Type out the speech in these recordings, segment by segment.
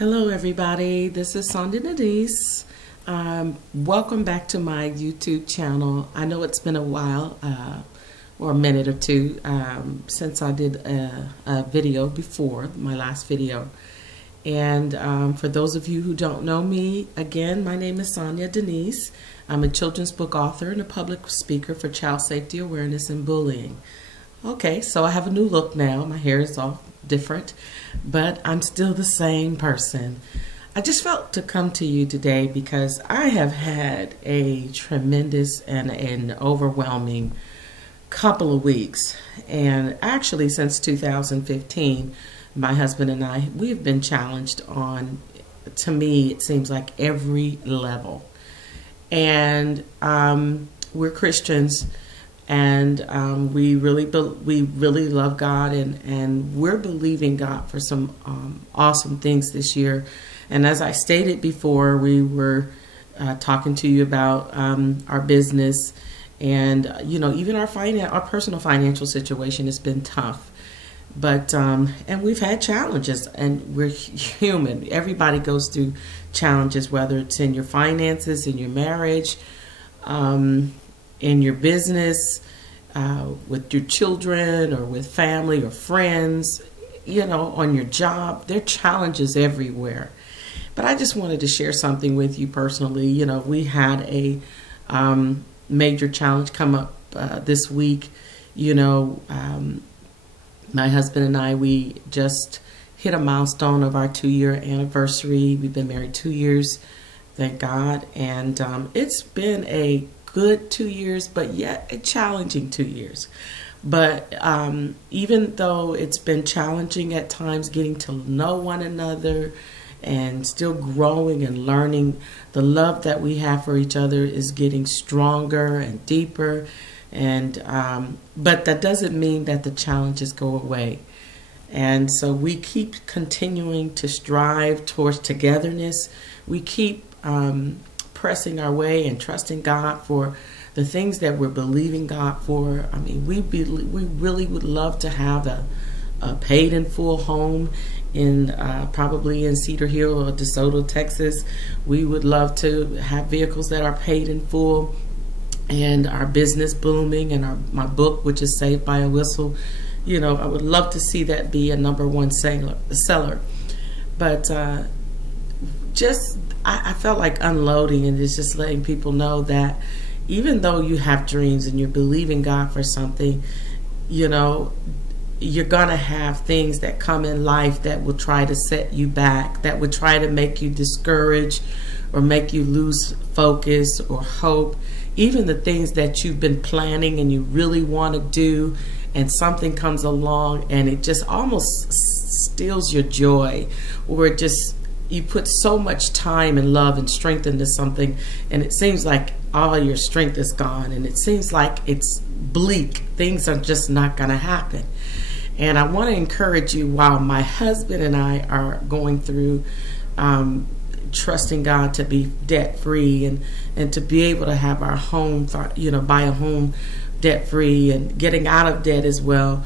Hello, everybody. This is Sonia Denice. Welcome back to my YouTube channel. I know it's been a while, or a minute or two, since I did a video before, my last video. And for those of you who don't know me, again, my name is Sonia Denice. I'm a children's book author and a public speaker for child safety awareness and bullying. Okay, so I have a new look now. My hair is all different, but I'm still the same person. I just felt to come to you today because I have had a tremendous and an overwhelming couple of weeks. And actually since 2015, my husband and I, we've been challenged on, to me, it seems like every level. And we're Christians. And we really love God, and we're believing God for some awesome things this year. And as I stated before, we were talking to you about our business, and even our personal financial situation has been tough. But and we've had challenges, and we're human. Everybody goes through challenges, whether it's in your finances, in your marriage, in your business, with your children, or with family or friends, on your job. There are challenges everywhere. But I just wanted to share something with you personally. We had a major challenge come up this week. My husband and I, we just hit a milestone of our 2-year anniversary. We've been married 2 years, thank God. And it's been a good 2 years, but yet a challenging 2 years. But even though it's been challenging at times, getting to know one another and still growing and learning, the love that we have for each other is getting stronger and deeper. And but that doesn't mean that the challenges go away. And so we keep continuing to strive towards togetherness. We keep pressing our way and trusting God for the things that we're believing God for. I mean, we really would love to have a paid in full home in probably in Cedar Hill or DeSoto, Texas. We would love to have vehicles that are paid in full, and our business booming, and my book, which is Saved by a Whistle. I would love to see that be a #1 seller. But I felt like unloading, and it's just letting people know that even though you have dreams and you're believing God for something, you're gonna have things that come in life that will try to set you back, that would try to make you discouraged or make you lose focus or hope. Even the things that you've been planning and you really want to do, and something comes along and it just almost steals your joy, or it just, you put so much time and love and strength into something, and it seems like all your strength is gone, and it seems like it's bleak. Things are just not going to happen. And I want to encourage you, while my husband and I are going through trusting God to be debt free, and to be able to have our home, buy a home debt free, and getting out of debt as well.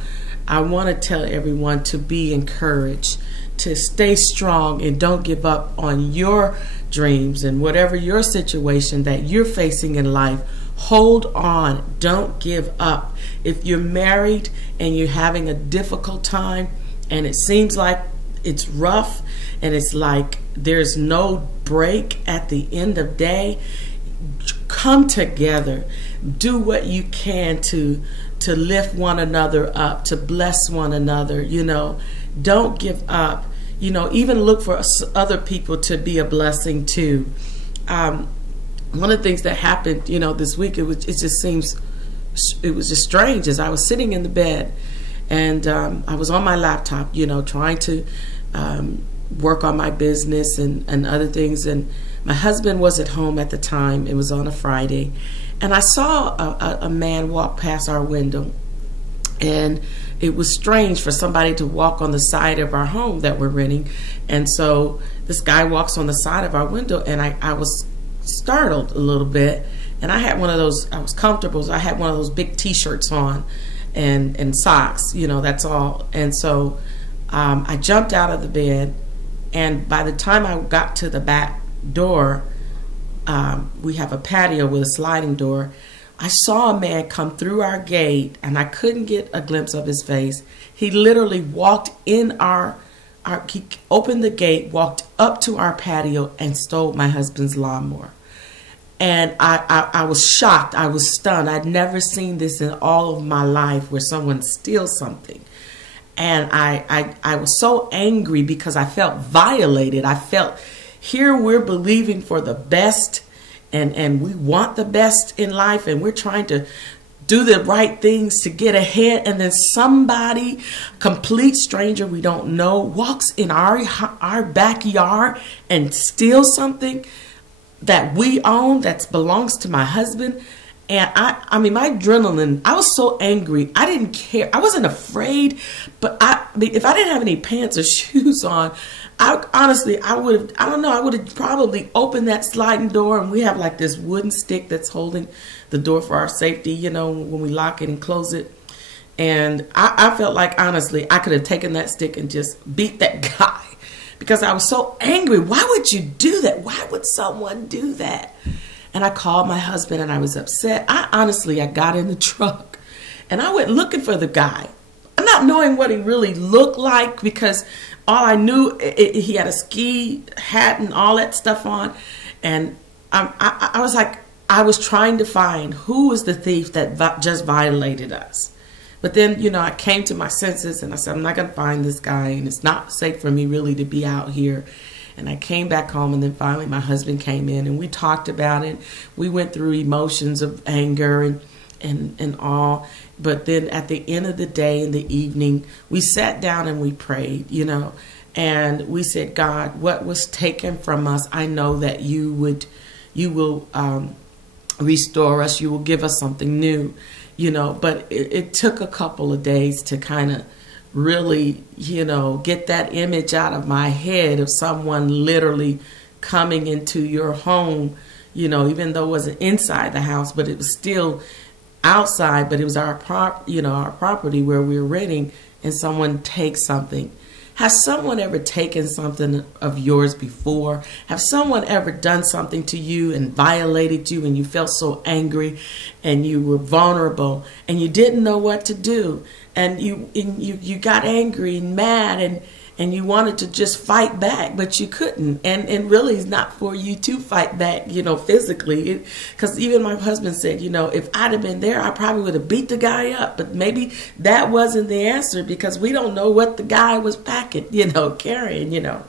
I want to tell everyone to be encouraged, to stay strong, and don't give up on your dreams, and whatever your situation that you're facing in life. Hold on. Don't give up. If you're married and you're having a difficult time, and it seems like it's rough, and it's like there's no break at the end of the day, come together. Do what you can to lift one another up, to bless one another. Don't give up. Even look for other people to be a blessing too. One of the things that happened, this week, it was just strange. As I was sitting in the bed, and I was on my laptop, trying to work on my business and other things. And my husband was at home at the time. It was on a Friday. And I saw a man walk past our window. And it was strange for somebody to walk on the side of our home that we're renting. And so this guy walks on the side of our window, and I was startled a little bit. And I had one of those, I was comfortable, so I had one of those big t-shirts on and socks, that's all. And so I jumped out of the bed, And by the time I got to the back door, we have a patio with a sliding door. I saw a man come through our gate, and I couldn't get a glimpse of his face. He literally walked in he opened the gate, walked up to our patio, and stole my husband's lawnmower. And I was shocked. I was stunned. I'd never seen this in all of my life, where someone steals something. And I was so angry because I felt violated. I felt, here we're believing for the best, and we want the best in life, and we're trying to do the right things to get ahead, and then somebody, complete stranger we don't know, walks in our backyard and steals something that we own, that belongs to my husband. And I mean, my adrenaline, I was so angry. I didn't care. I wasn't afraid, but I mean, if I didn't have any pants or shoes on, I would have probably opened that sliding door, and we have like this wooden stick that's holding the door for our safety, you know, when we lock it and close it. And I felt like, honestly, I could have taken that stick and just beat that guy, because I was so angry. Why would you do that? Why would someone do that? And I called my husband, and I was upset. I got in the truck, and I went looking for the guy. I'm not knowing what he really looked like, because all I knew, he had a ski hat and all that stuff on. And I was like, I was trying to find who was the thief that just violated us. But then, you know, I came to my senses, and I said, I'm not going to find this guy, and it's not safe for me really to be out here. And I came back home, and then finally my husband came in, and we talked about it. We went through emotions of anger and all. But then at the end of the day, in the evening, we sat down and we prayed, you know, and we said, God, what was taken from us, I know that you will restore us. You will give us something new, you know. But it took a couple of days to kind of really, you know, get that image out of my head of someone literally coming into your home, you know, even though it wasn't inside the house, but it was still outside, but it was our property where we were renting, and someone takes something. Has someone ever taken something of yours before? Have someone ever done something to you and violated you, and you felt so angry and you were vulnerable and you didn't know what to do, and you got angry and mad, and you wanted to just fight back, but you couldn't. And really, it's not for you to fight back, you know, physically. Because even my husband said, you know, if I'd have been there, I probably would have beat the guy up. But maybe that wasn't the answer, because we don't know what the guy was packing, you know, carrying, you know.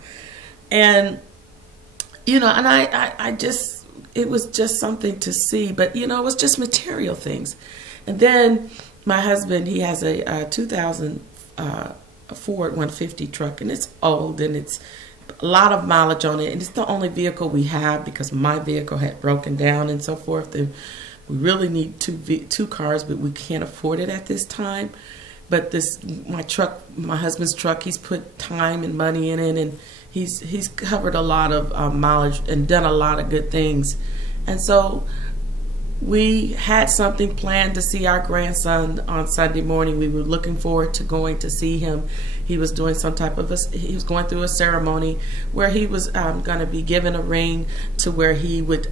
And, you know, and I just, it was just something to see. But, you know, it was just material things. And then my husband, he has a 2000 a Ford 150 truck, and it's old, and it's a lot of mileage on it, and it's the only vehicle we have because my vehicle had broken down and so forth, and we really need two cars, but we can't afford it at this time. But my husband's truck, he's put time and money in it, and he's covered a lot of mileage and done a lot of good things. And so we had something planned to see our grandson on Sunday morning. We were looking forward to going to see him. He was doing he was going through a ceremony where he was going to be given a ring, to where he would,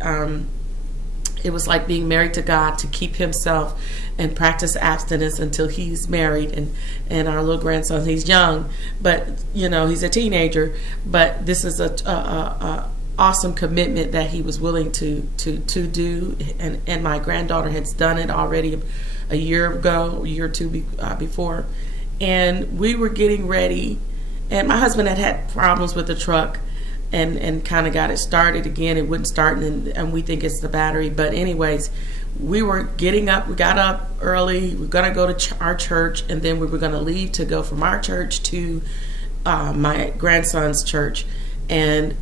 it was like being married to God, to keep himself and practice abstinence until he's married. And our little grandson, he's young, but, you know, he's a teenager, but this is a awesome commitment that he was willing to do, and my granddaughter had done it already a year or two before, and we were getting ready, and my husband had problems with the truck, and kind of got it started again. It wouldn't start, and we think it's the battery. But anyways, we were getting up. We got up early. We were gonna go to our church, and then we were gonna leave to go from our church to my grandson's church. And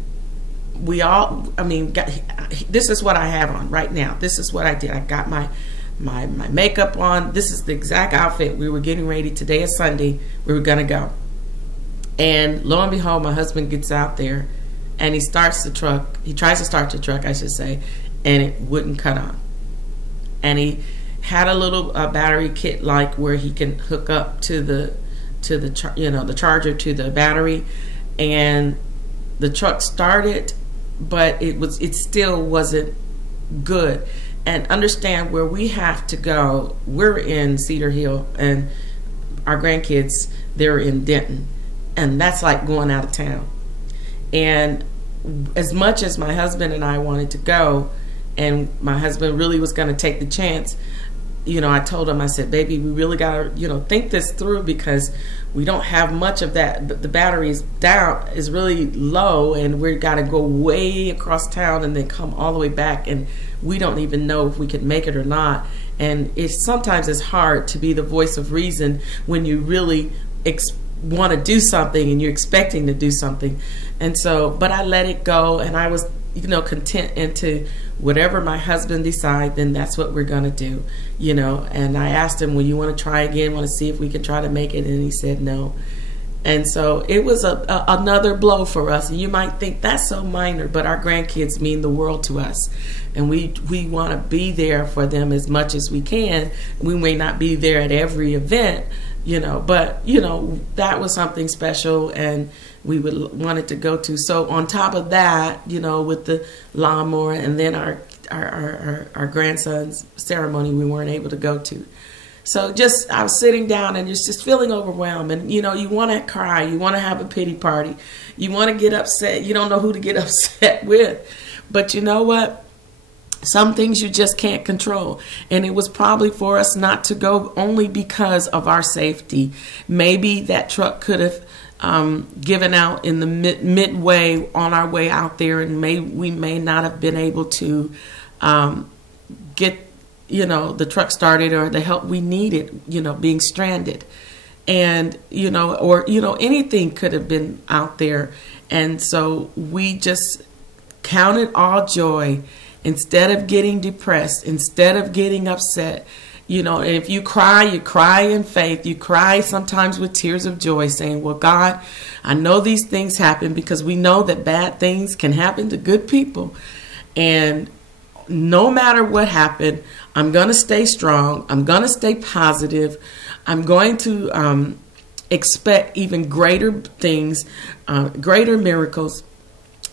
we all, this is what I have on right now. This is what I did. I got my makeup on. This is the exact outfit. We were getting ready. Today is Sunday. We were gonna go. And lo and behold, my husband gets out there, and he starts the truck. He tries to start the truck, I should say, and it wouldn't cut on. And he had a little battery kit, like where he can hook up to the charger to the battery, and the truck started, but it still wasn't good. And understand where we have to go. We're in Cedar Hill, and our grandkids, they're in Denton, and that's like going out of town. And as much as my husband and I wanted to go, and my husband really was going to take the chance, I told him, I said, baby, we really got to, think this through, because we don't have much of that. The battery is down, is really low, and we got to go way across town and then come all the way back, and we don't even know if we could make it or not. And sometimes it's hard to be the voice of reason when you really want to do something and you're expecting to do something. And so, but I let it go, and I was, content into whatever my husband decide, then that's what we're going to do, And I asked him, well, you want to try again? Want to see if we can try to make it? And he said no. And so it was another blow for us. And you might think that's so minor, but our grandkids mean the world to us. And we want to be there for them as much as we can. We may not be there at every event, but that was something special, and we wanted to go to. So on top of that, with the lawnmower, and then our grandson's ceremony, we weren't able to go to. So I was sitting down and just feeling overwhelmed, and you want to cry, you want to have a pity party, you want to get upset, you don't know who to get upset with, but you know what? Some things you just can't control. And it was probably for us not to go only because of our safety. Maybe that truck could have given out in the midway on our way out there, and we may not have been able to get the truck started or the help we needed, being stranded. And or anything could have been out there. And so we just counted all joy. Instead of getting depressed, instead of getting upset, and if you cry in faith. You cry sometimes with tears of joy, saying, well, God, I know these things happen, because we know that bad things can happen to good people. And no matter what happened, I'm going to stay strong. I'm going to stay positive. I'm going to expect even greater things, greater miracles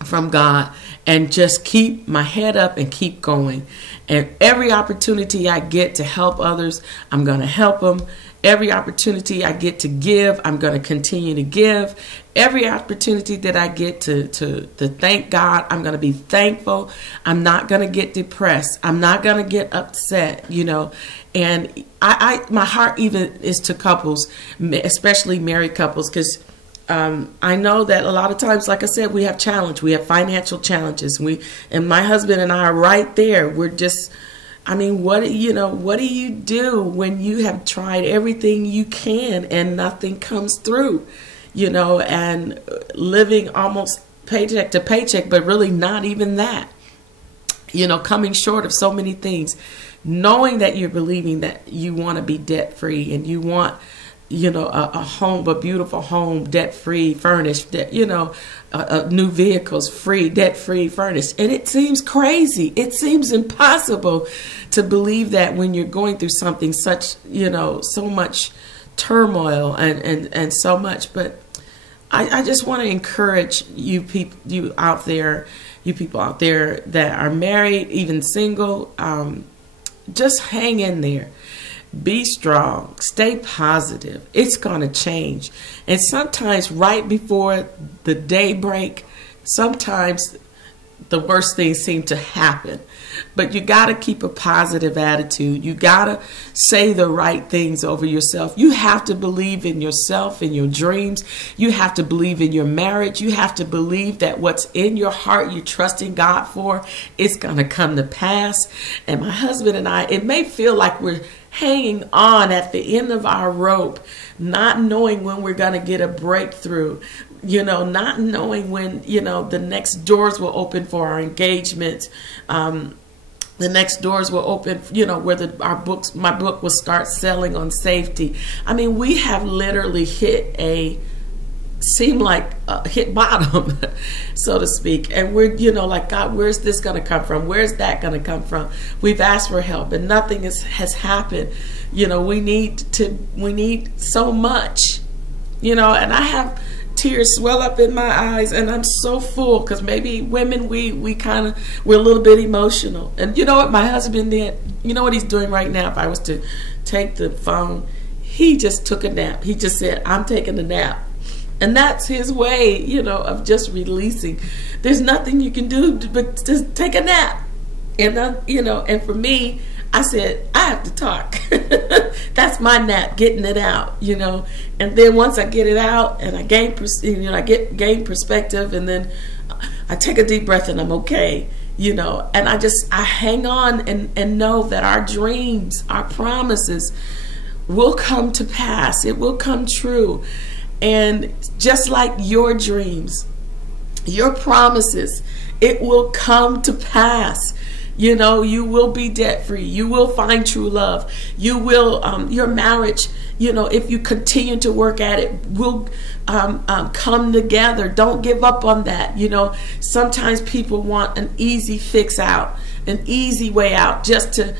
from God, and just keep my head up and keep going. And every opportunity I get to help others, I'm going to help them. Every opportunity I get to give, I'm going to continue to give. Every opportunity that I get to thank God, I'm going to be thankful. I'm not going to get depressed. I'm not going to get upset, And my heart even is to couples, especially married couples, because I know that a lot of times, like I said, we have financial challenges. And my husband and I are right there. We're just, what do you do when you have tried everything you can and nothing comes through, and living almost paycheck to paycheck, but really not even that, coming short of so many things, knowing that you're believing that you want to be debt free, and you want a home, a beautiful home, debt-free, furnished, new vehicles, free, debt-free, furnished. And it seems crazy. It seems impossible to believe that when you're going through something such, so much turmoil and so much. But I just want to encourage you people out there that are married, even single, just hang in there. Be strong. Stay positive. It's going to change. And sometimes right before the daybreak, sometimes the worst things seem to happen. But you got to keep a positive attitude. You got to say the right things over yourself. You have to believe in yourself, in your dreams. You have to believe in your marriage. You have to believe that what's in your heart you're trusting God for, it's going to come to pass. And my husband and I, it may feel like we're hanging on at the end of our rope, not knowing when we're going to get a breakthrough, not knowing when, the next doors will open for our engagement. The next doors will open, where my book will start selling on safety. We have literally hit bottom, so to speak. And we're, like, God, where's this going to come from? Where's that going to come from? We've asked for help and nothing has happened. We need so much, and I have tears swell up in my eyes, and I'm so full, because maybe women, we're a little bit emotional. And you know what my husband did? You know what he's doing right now? If I was to take the phone, he just took a nap. He just said, I'm taking a nap. And that's his way, of just releasing. There's nothing you can do but just take a nap. And, and for me, I said, I have to talk. That's my nap, getting it out, And then once I get it out and I gain perspective, and then I take a deep breath and I'm okay, And I hang on and know that our dreams, our promises will come to pass. It will come true. And just like your dreams, your promises, it will come to pass. You will be debt free. You will find true love. You will, your marriage, if you continue to work at it, will come together. Don't give up on that. Sometimes people want an easy fix out, an easy way out, just to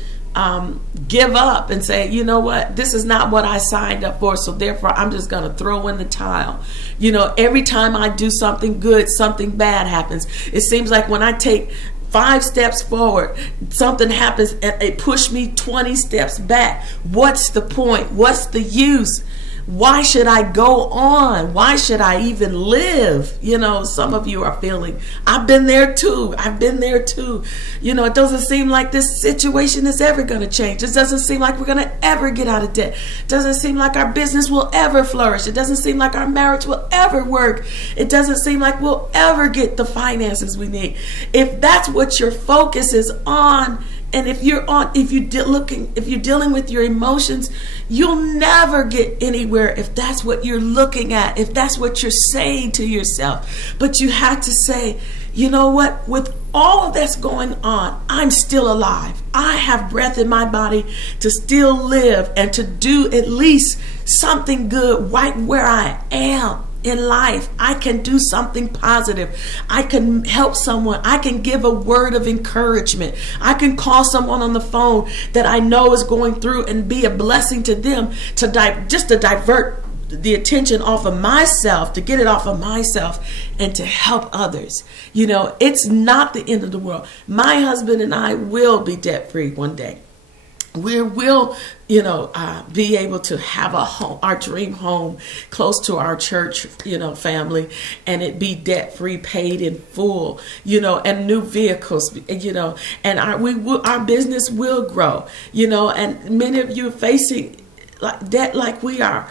give up and say, you know what, this is not what I signed up for, so therefore I'm just going to throw in the towel. Every time I do something good, something bad happens. It seems like when I take 5 steps forward, something happens and it pushed me 20 steps back. What's the point? What's the use? Why should I go on? Why should I even live? Some of you are feeling, I've been there too. It doesn't seem like this situation is ever going to change. It doesn't seem like we're going to ever get out of debt. It doesn't seem like our business will ever flourish. It doesn't seem like our marriage will ever work. It doesn't seem like we'll ever get the finances we need. If that's what your focus is on, and if you're dealing with your emotions, you'll never get anywhere if that's what you're looking at, if that's what you're saying to yourself. But you have to say, you know what, with all of that's going on, I'm still alive. I have breath in my body to still live and to do at least something good right where I am. In life, I can do something positive. I can help someone. I can give a word of encouragement. I can call someone on the phone that I know is going through and be a blessing to them, to divert the attention off of myself, to get it off of myself, and to help others. It's not the end of the world. My husband and I will be debt free one day. We will, be able to have a home, our dream home, close to our church, family, and it be debt free, paid in full, and new vehicles, and our business will grow, and many of you are facing debt like we are,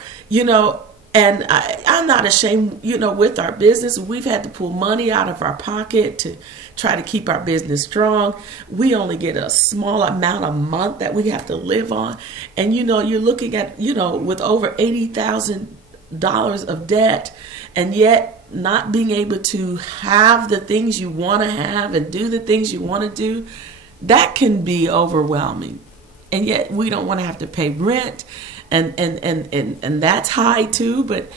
and I'm not ashamed, with our business. We've had to pull money out of our pocket to try to keep our business strong. We only get a small amount a month that we have to live on. And, you're looking at, with over $80,000 of debt, and yet not being able to have the things you want to have and do the things you want to do, that can be overwhelming. And yet we don't want to have to pay rent. And that's high too, but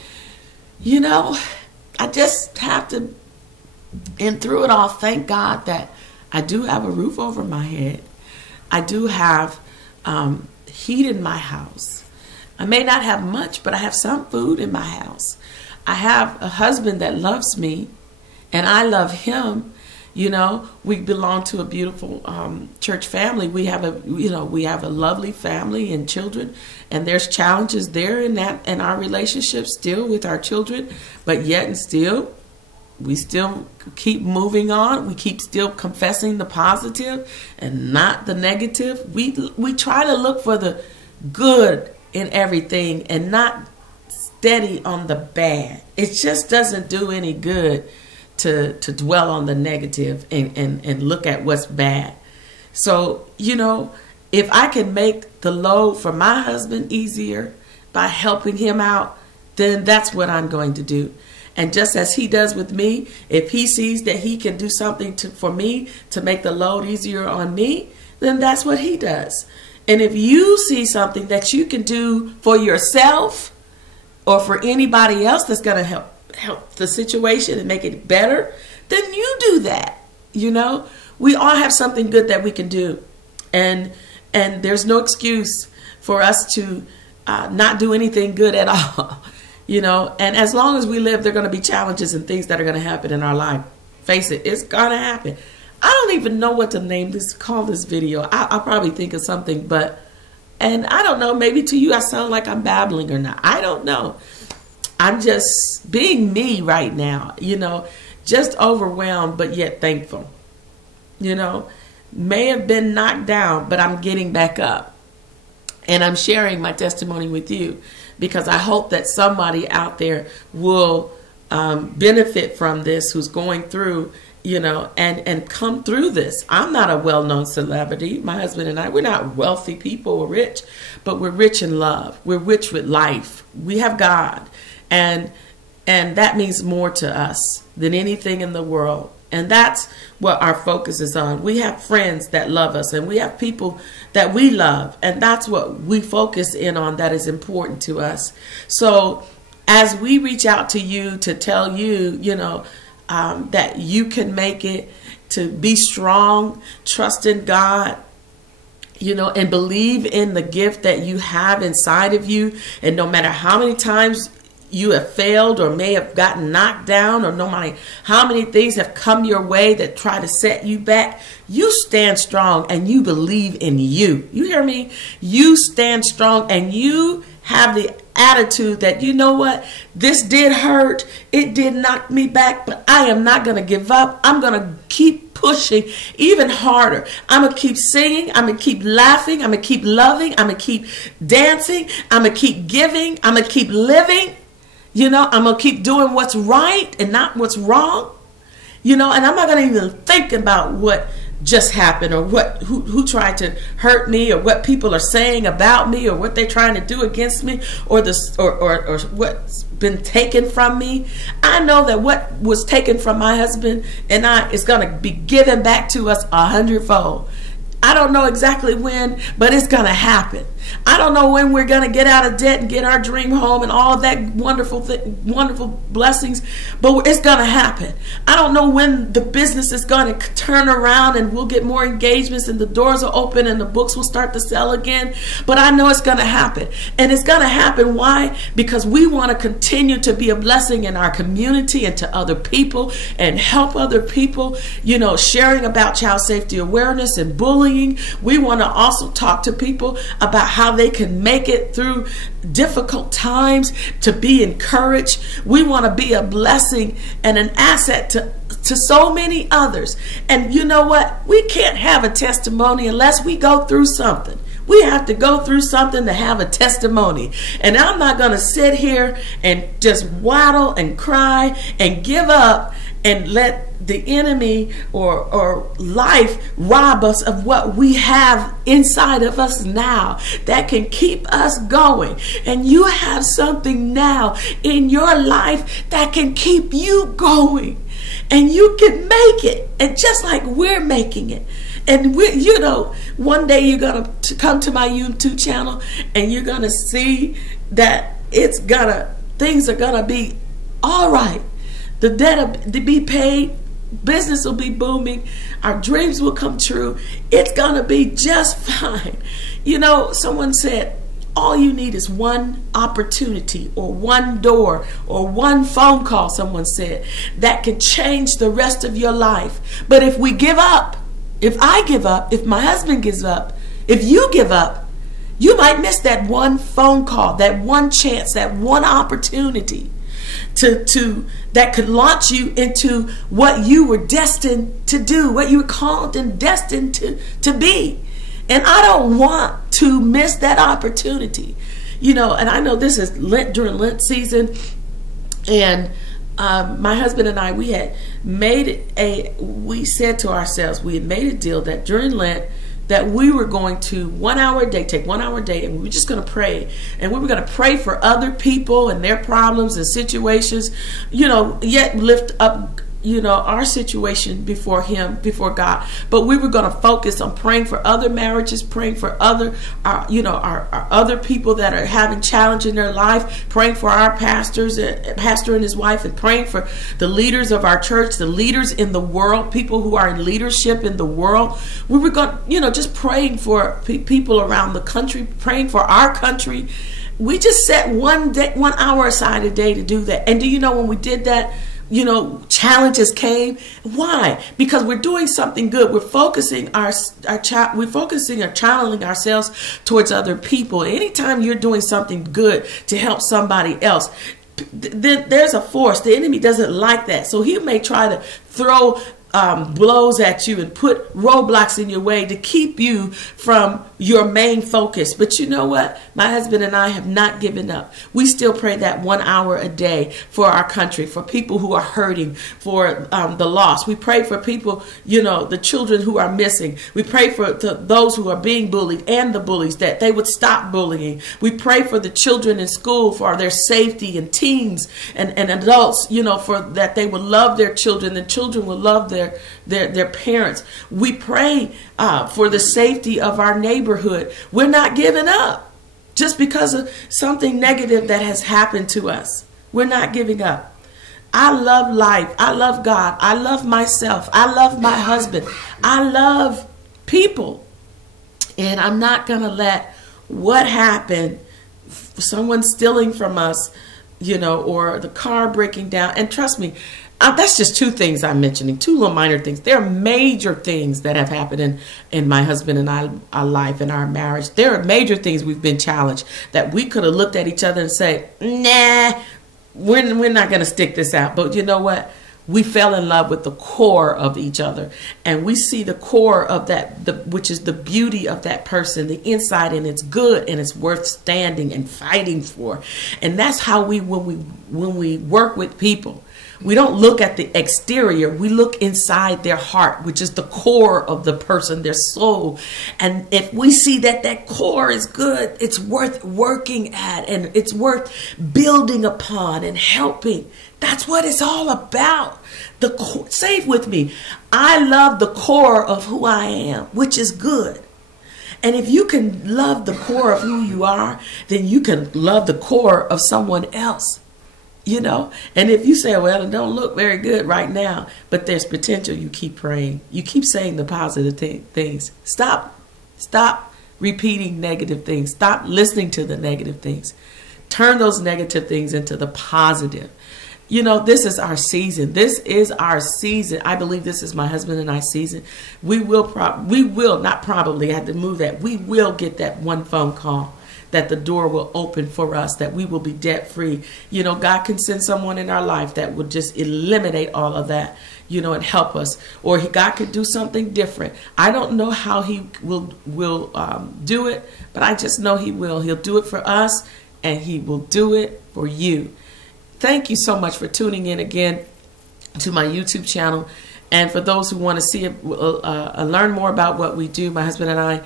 I just have to, and through it all, thank God that I do have a roof over my head. I do have heat in my house. I may not have much, but I have some food in my house. I have a husband that loves me, and I love him. We belong to a beautiful church family. We have a lovely family and children, and there's challenges there in our relationship still with our children, but yet and still, we still keep moving on. We keep still confessing the positive and not the negative. We try to look for the good in everything and not steady on the bad. It just doesn't do any good to dwell on the negative and look at what's bad. So, if I can make the load for my husband easier by helping him out, then that's what I'm going to do. And just as he does with me, if he sees that he can do something for me to make the load easier on me, then that's what he does. And if you see something that you can do for yourself or for anybody else that's going to help the situation and make it better, then you do that. We all have something good that we can do, and there's no excuse for us to not do anything good at all. you know, and as long as we live, there are going to be challenges and things that are going to happen in our life. Face it, it's going to happen. I don't even know what to call this video. I'll probably think of something, and I don't know, maybe to you I sound like I'm babbling or not. I don't know. I'm just being me right now, you know, just overwhelmed, but yet thankful. You know, may have been knocked down, but I'm getting back up. And I'm sharing my testimony with you because I hope that somebody out there will benefit from this, who's going through, you know, and come through this. I'm not a well-known celebrity. My husband and I, we're not wealthy people or rich, but we're rich in love. We're rich with life. We have God. And that means more to us than anything in the world. And that's what our focus is on. We have friends that love us, and we have people that we love. And that's what we focus in on that is important to us. So as we reach out to you to tell you, you know, that you can make it, to be strong, trust in God, you know, and believe in the gift that you have inside of you. And no matter how many times you have failed or may have gotten knocked down, or no matter how many things have come your way that try to set you back, you stand strong and you believe in you. You hear me? You stand strong and you have the attitude that, you know what, this did hurt, it did knock me back, but I am not going to give up. I'm going to keep pushing even harder. I'm going to keep singing. I'm going to keep laughing. I'm going to keep loving. I'm going to keep dancing. I'm going to keep giving. I'm going to keep living. You know, I'm going to keep doing what's right and not what's wrong. You know, and I'm not going to even think about what just happened, or who tried to hurt me, or what people are saying about me, or what they're trying to do against me, or what's been taken from me. I know that what was taken from my husband and I is going to be given back to us 100-fold. I don't know exactly when, but it's going to happen. I don't know when we're going to get out of debt and get our dream home and all of that wonderful blessings, but it's going to happen. I don't know when the business is going to turn around and we'll get more engagements and the doors will open and the books will start to sell again, but I know it's going to happen. And it's going to happen. Why? Because we want to continue to be a blessing in our community and to other people and help other people, you know, sharing about child safety awareness and bullying. We want to also talk to people about how they can make it through difficult times, to be encouraged. We want to be a blessing and an asset to so many others. And you know what? We can't have a testimony unless we go through something. We have to go through something to have a testimony. And I'm not going to sit here and just waddle and cry and give up and let the enemy or life rob us of what we have inside of us now that can keep us going. And you have something now in your life that can keep you going. And you can make it. And just like we're making it. And you know, one day you're going to come to my YouTube channel and you're going to see that things are going to be all right. The debt will be paid. Business will be booming. Our dreams will come true. It's going to be just fine. You know, someone said, all you need is one opportunity or one door or one phone call, someone said, that can change the rest of your life. But if we give up, if I give up, if my husband gives up, if you give up, you might miss that one phone call, that one chance, that one opportunity that could launch you into what you were destined to do, what you were called and destined to be. And I don't want to miss that opportunity. You know, and I know this is Lent, during Lent season, and my husband and I, we had we said to ourselves, we had made a deal that during Lent, that we were going to 1 hour a day, take 1 hour a day, and we were just going to pray. And we were going to pray for other people and their problems and situations, you know, yet lift up, you know, our situation before Him, before God. But we were going to focus on praying for other marriages, praying for other, our other people that are having challenge in their life, praying for our pastor and his wife, and praying for the leaders of our church, the leaders in the world, people who are in leadership in the world. We were going, you know, just praying for people around the country, praying for our country. We just set 1 hour aside a day to do that. And do you know, when we did that, you know, challenges came. Why? Because we're doing something good. We're focusing or channeling ourselves towards other people. Anytime you're doing something good to help somebody else, then there's a force. The enemy doesn't like that. So he may try to throw blows at you and put roadblocks in your way to keep you from your main focus. But you know what? My husband and I have not given up. We still pray that 1 hour a day for our country, for people who are hurting, for the lost. We pray for people, you know, the children who are missing. We pray for those who are being bullied and the bullies, that they would stop bullying. We pray for the children in school, for their safety, and teens and adults, you know, for that they would love their children, and children will love their parents. We pray for the safety of our neighborhood. We're not giving up just because of something negative that has happened to us. We're not giving up. I love life. I love God. I love myself. I love my husband. I love people. And I'm not going to let what happened, someone stealing from us, you know, or the car breaking down. And trust me, that's just two things I'm mentioning, two little minor things. There are major things that have happened in my husband and our life and our marriage. There are major things we've been challenged that we could have looked at each other and said, nah, we're not going to stick this out. But you know what? We fell in love with the core of each other, and we see the core of that, which is the beauty of that person, the inside, and it's good and it's worth standing and fighting for. And that's how when we work with people, we don't look at the exterior. We look inside their heart, which is the core of the person, their soul. And if we see that that core is good, it's worth working at, and it's worth building upon and helping. That's what it's all about. Say it with me. I love the core of who I am, which is good. And if you can love the core of who you are, then you can love the core of someone else. You know, and if you say, well, it don't look very good right now, but there's potential, you keep praying. You keep saying the positive things. Stop repeating negative things. Stop listening to the negative things. Turn those negative things into the positive. You know, this is our season. This is our season. I believe this is my husband and I season. We will not probably have to move that. We will get that one phone call that the door will open for us, that we will be debt free. You know, God can send someone in our life that will just eliminate all of that, you know, and help us. Or God could do something different. I don't know how he will do it, but I just know he will. He'll do it for us, and he will do it for you. Thank you so much for tuning in again to my YouTube channel. And for those who want to see it, learn more about what we do, my husband and I,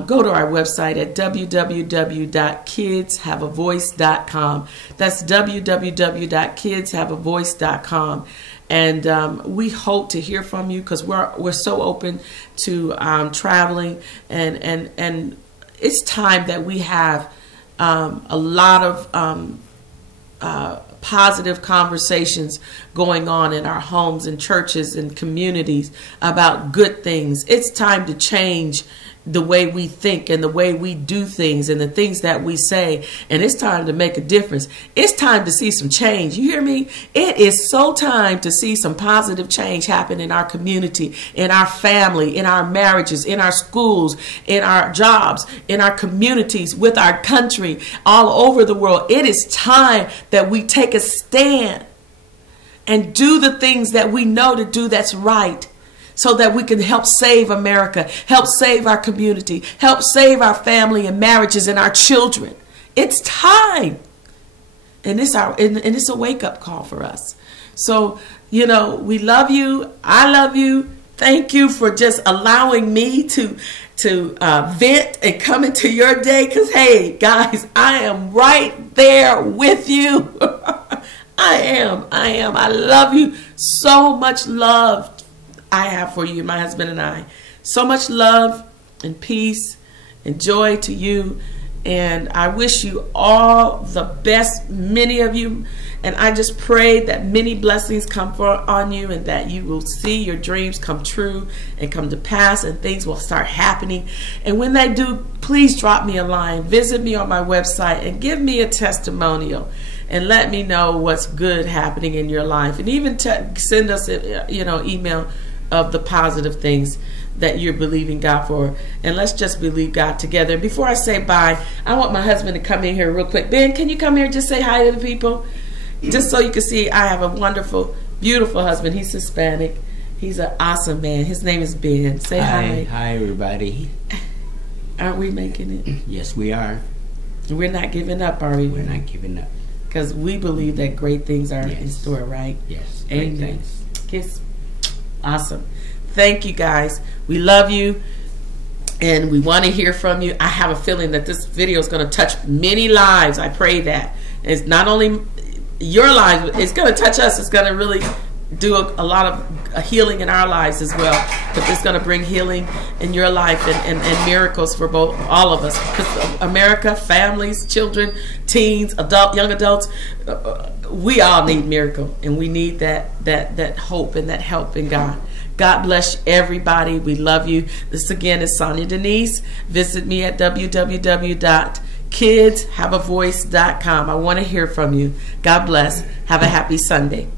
go to our website at www.kidshaveavoice.com. That's www.kidshaveavoice.com. And we hope to hear from you, because we're so open to traveling, and it's time that we have a lot of positive conversations going on in our homes and churches and communities about good things. It's time to change the way we think and the way we do things and the things that we say. And it's time to make a difference. It's time to see some change. You hear me? It is so time to see some positive change happen in our community, in our family, in our marriages, in our schools, in our jobs, in our communities, with our country, all over the world. It is time that we take a stand and do the things that we know to do that's right, so that we can help save America, help save our community, help save our family and marriages and our children. It's time. And it's a wake-up call for us. So, you know, we love you. I love you. Thank you for just allowing me to vent and come into your day. Because, hey, guys, I am right there with you. I am. I love you. So much love I have for you, my husband and I. So much love and peace and joy to you. And I wish you all the best, many of you. And I just pray that many blessings come on you, and that you will see your dreams come true and come to pass, and things will start happening. And when they do, please drop me a line, visit me on my website, and give me a testimonial, and let me know what's good happening in your life. And even send us a, email of the positive things that you're believing God for. And let's just believe God together. And before I say bye, I want my husband to come in here real quick. Ben, can you come here, just say hi to the people? Just so you can see, I have a wonderful, beautiful husband. He's Hispanic. He's an awesome man. His name is Ben. Say hi. Hi, everybody. Aren't we making it? Yes, we are. We're not giving up, are we? We're not giving up. Because we believe that great things are in store, right? Yes. Amen. Kiss. Awesome. Thank you, guys. We love you, and we want to hear from you. I have a feeling that this video is going to touch many lives. I pray that. It's not only your lives, it's going to touch us. It's going to really do a lot of healing in our lives as well. But it's going to bring healing in your life and miracles for all of us. Because America, families, children, teens, young adults, we all need miracle, and we need that hope and that help in God. God bless everybody. We love you. This again is Sonia Denice. Visit me at www.kidshaveavoice.com. I want to hear from you. God bless. Have a happy Sunday.